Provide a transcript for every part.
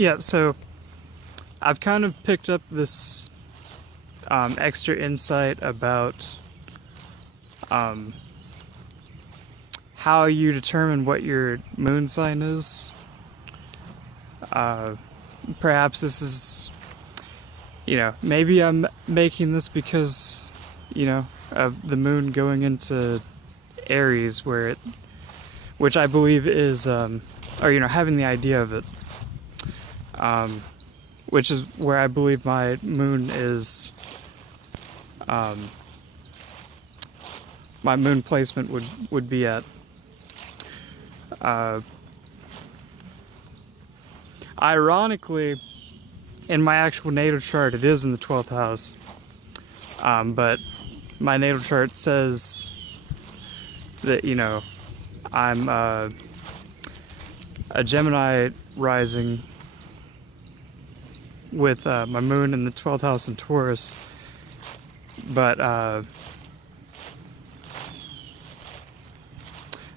Yeah, so I've kind of picked up this extra insight about um, how you determine what your moon sign is. Perhaps this is, maybe I'm making this because, of the moon going into Aries, which I believe is, having the idea of it, which is where I believe my moon is, my moon placement would be at. Ironically, in my actual natal chart, it is in the 12th house. But my natal chart says that, I'm a Gemini rising with my moon in the 12th house in Taurus. But,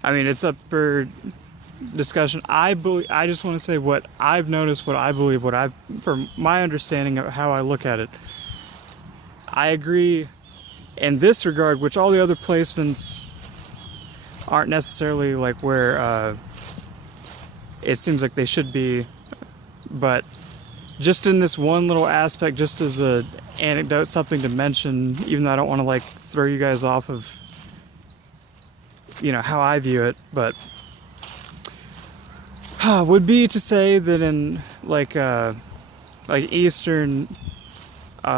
it's up for discussion. I just want to say what I've noticed, what I believe, from my understanding of how I look at it. I agree in this regard, which all the other placements aren't necessarily like where it seems like they should be, but just in this one little aspect, just as a anecdote, something to mention, even though I don't want to like throw you guys off of how I view it, but would be to say that in like Eastern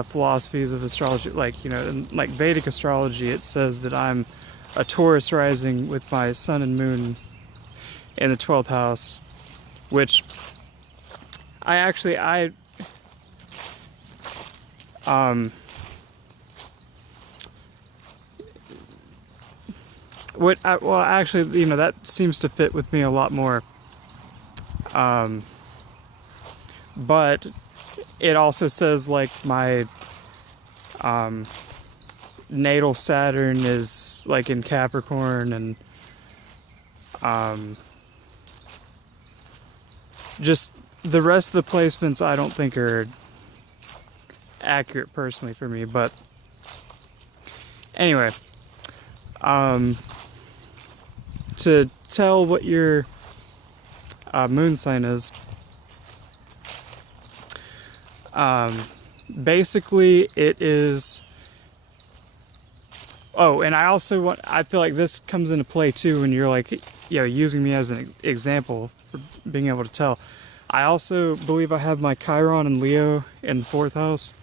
philosophies of astrology, in like Vedic astrology, it says that I'm a Taurus rising with my sun and moon in the 12th house, which that seems to fit with me a lot more. But it also says like my natal Saturn is like in Capricorn, and just the rest of the placements I don't think are accurate personally for me. But anyway, to tell what your moon sign is, basically it is. Oh, and I feel like this comes into play too when you're like, using me as an example for being able to tell. I also believe I have my Chiron and Leo in the 4th house.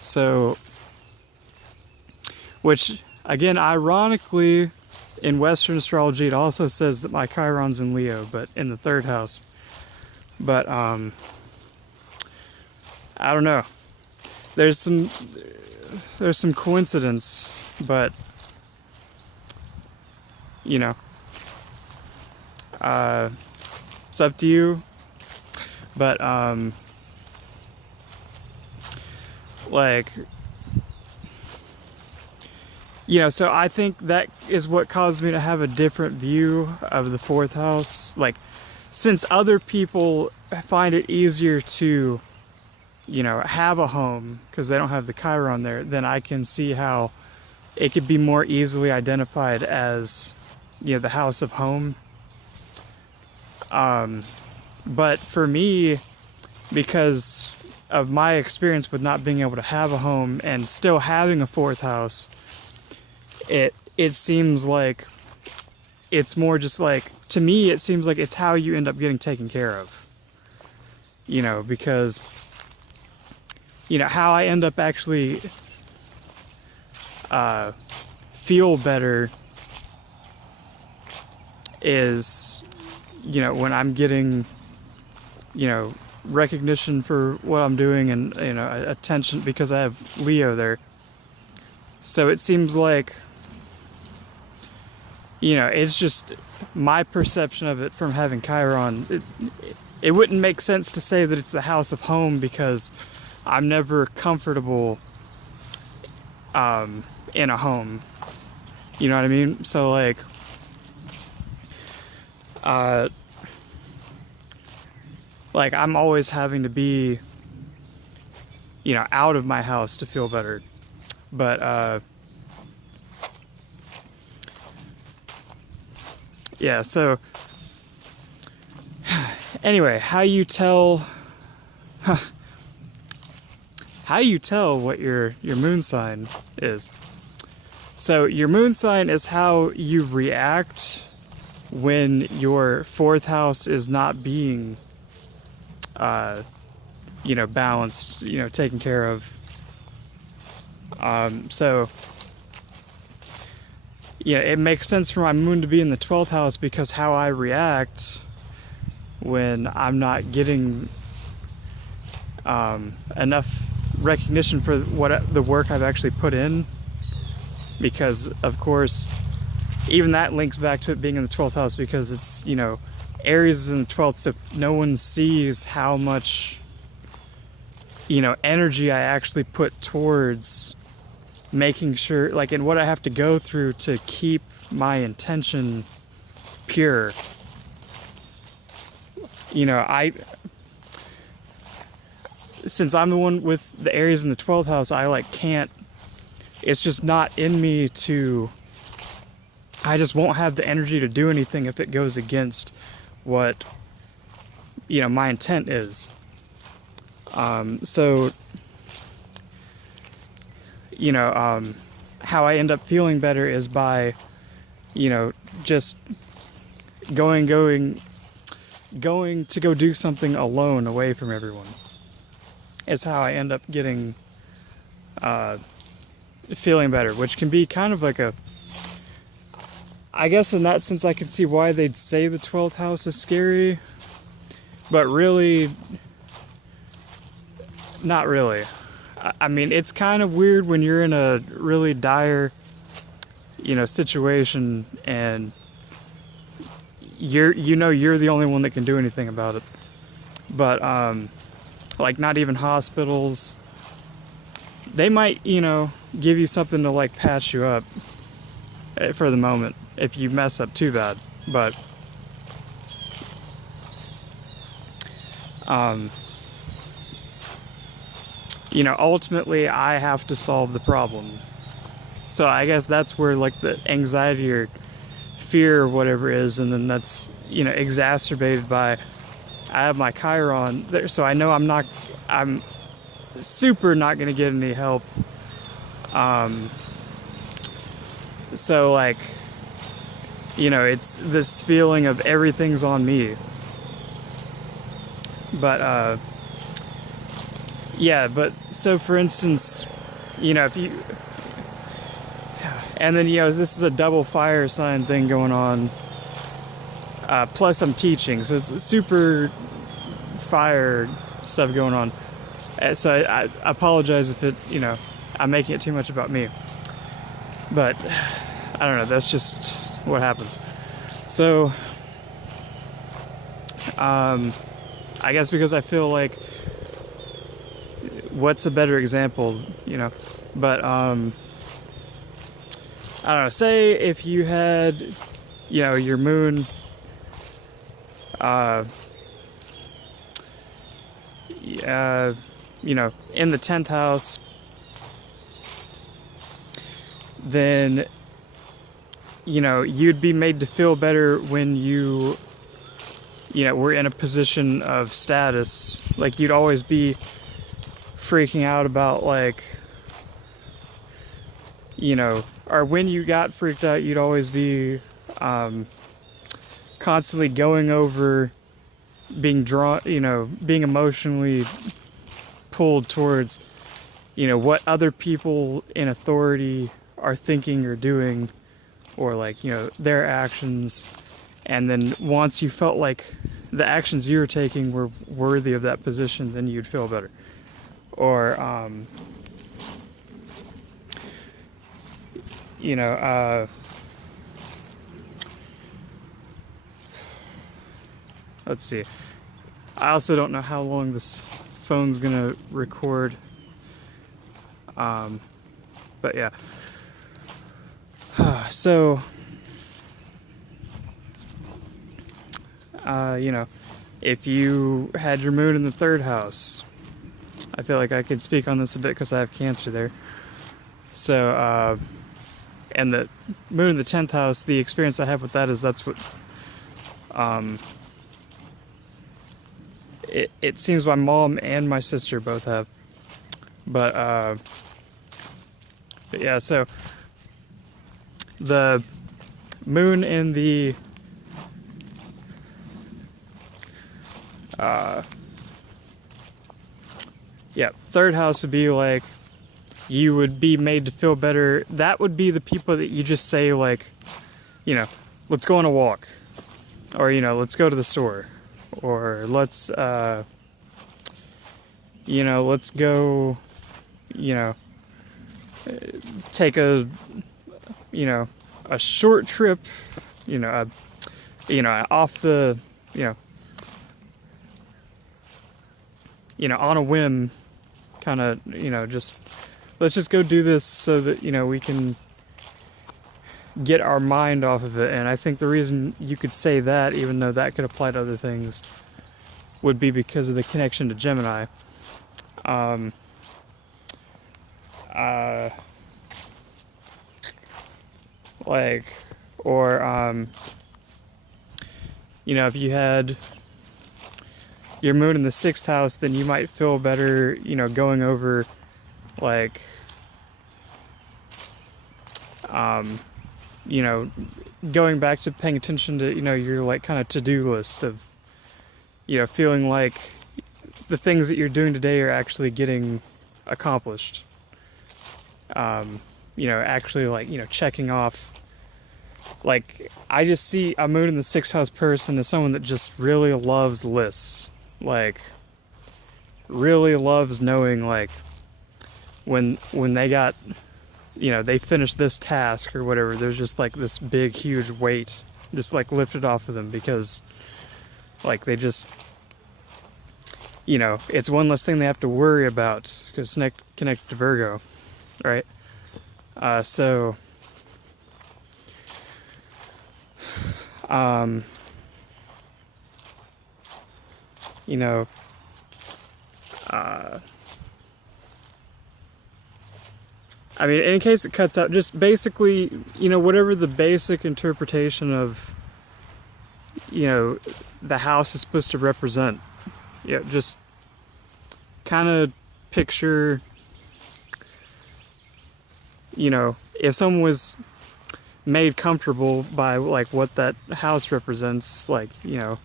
So, which again, ironically, in Western astrology, it also says that my Chiron's in Leo, but in the 3rd house. But I don't know. There's some coincidence, but it's up to you. But so I think that is what caused me to have a different view of the 4th house. Like, since other people find it easier to have a home because they don't have the Chiron there, then I can see how it could be more easily identified as, the house of home. But for me, because of my experience with not being able to have a home and still having a 4th house, it seems like it's more just like, to me, it seems like it's how you end up getting taken care of. Because how I end up actually feel better is, when I'm getting, recognition for what I'm doing and, attention, because I have Leo there. So it seems like, it's just my perception of it from having Chiron. It wouldn't make sense to say that it's the house of home because I'm never comfortable in a home. You know what I mean? So like, like I'm always having to be, out of my house to feel better. But yeah, so anyway, how you tell what your moon sign is. So your moon sign is how you react when your fourth house is not being balanced, taken care of. So it makes sense for my moon to be in the 12th house, because how I react when I'm not getting enough recognition for the work I've actually put in, because of course even that links back to it being in the 12th house, because it's, Aries is in the 12th, so no one sees how much energy I actually put towards making sure, like, and what I have to go through to keep my intention pure. Since I'm the one with the Aries in the 12th house, I can't, it's just not in me to, I just won't have the energy to do anything if it goes against what, my intent is. So, how I end up feeling better is by, just going to go do something alone away from everyone. Is how I end up getting, feeling better, which can be kind of like I guess in that sense I can see why they'd say the 12th house is scary, but really, not really. I mean, it's kind of weird when you're in a really dire, situation, and you're the only one that can do anything about it. But, not even hospitals, they might, give you something to, patch you up for the moment if you mess up too bad. But, ultimately I have to solve the problem. So I guess that's where, the anxiety or fear or whatever is, and then that's, exacerbated by, I have my Chiron there, so I know I'm super not going to get any help. So, it's this feeling of everything's on me. But, yeah, but, so for instance, if you, and then, this is a double fire sign thing going on, plus I'm teaching, so it's super fire stuff going on. So I apologize if it, I'm making it too much about me. But, I don't know, that's just what happens. So, I guess because I feel like, what's a better example, but, I don't know, say if you had, your moon, in the 10th house, then, you'd be made to feel better when you, were in a position of status. You'd always be freaking out about, or when you got freaked out, you'd always be, constantly going over being drawn, being emotionally pulled towards, what other people in authority are thinking or doing, or their actions. And then once you felt like the actions you were taking were worthy of that position, then you'd feel better. Or, let's see. I also don't know how long this phone's gonna record. But yeah. So, if you had your moon in the 3rd house, I feel like I could speak on this a bit because I have Cancer there. So, and the moon in the 10th house, the experience I have with that is that's what, it seems my mom and my sister both have. But yeah, so the moon in the yeah, 3rd house would be like, you would be made to feel better. That would be the people that you just say, like, you know, let's go on a walk, or, you know, let's go to the store, or let's you know, let's go, you know, take a, you know, a short trip, you know, off the, you know, on a whim, kind of, you know, just, let's just go do this so that, you know, we can get our mind off of it. And I think the reason you could say that, even though that could apply to other things, would be because of the connection to Gemini. Like, or, you know, if you had your moon in the 6th house, then you might feel better, you know, going over, like, you know, going back to paying attention to, you know, your, like, kind of to-do list of, you know, feeling like the things that you're doing today are actually getting accomplished. You know, actually, like, you know, checking off. Like, I just see a moon in the 6th house person as someone that just really loves lists. Like, really loves knowing, like, when they got, you know, they finished this task or whatever, there's just, like, this big, huge weight just, like, lifted off of them because, like, they just, you know, it's one less thing they have to worry about because it's connected to Virgo, right? So, you know, I mean, in case it cuts out, just basically, you know, whatever the basic interpretation of, you know, the house is supposed to represent. You know, just kind of picture, you know, if someone was made comfortable by, like, what that house represents, like, you know,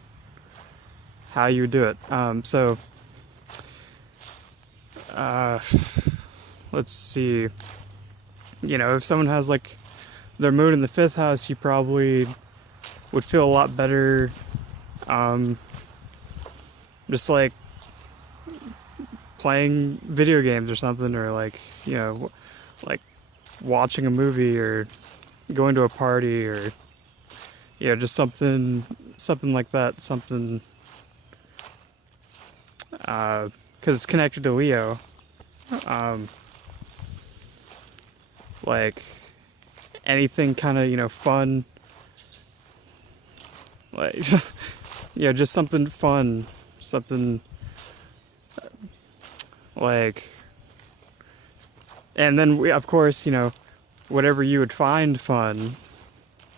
how you would do it. So, let's see. You know, if someone has, like, their moon in the 5th house, you probably would feel a lot better, just, like, playing video games or something, or, like, you know, like, watching a movie, or going to a party, or, you know, just something like that, something, because it's connected to Leo, like, anything kind of, you know, fun, like, you know, just something fun, something, like, and then, of course, you know, whatever you would find fun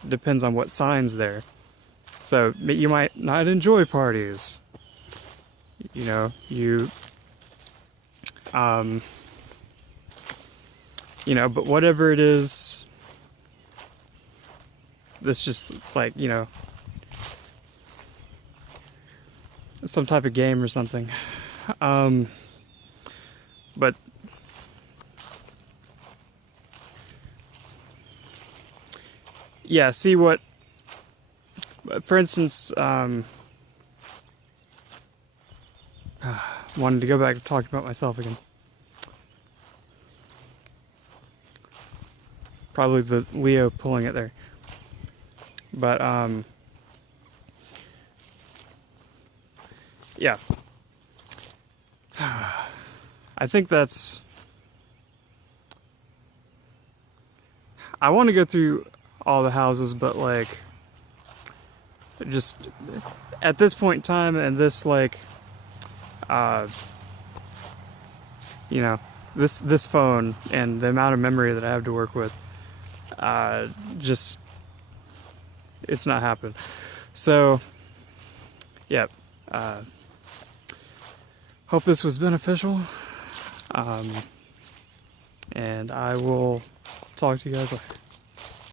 depends on what sign's there. So, you might not enjoy parties, you know, you know, but whatever it is, that's just, like, you know, some type of game or something. But yeah, see what, for instance, wanted to go back to talking about myself again. Probably the Leo pulling it there. But, yeah. I think that's... I want to go through all the houses, but, like, just at this point in time and this like you know, this phone and the amount of memory that I have to work with, just it's not happening. So yeah, hope this was beneficial, and I will talk to you guys later.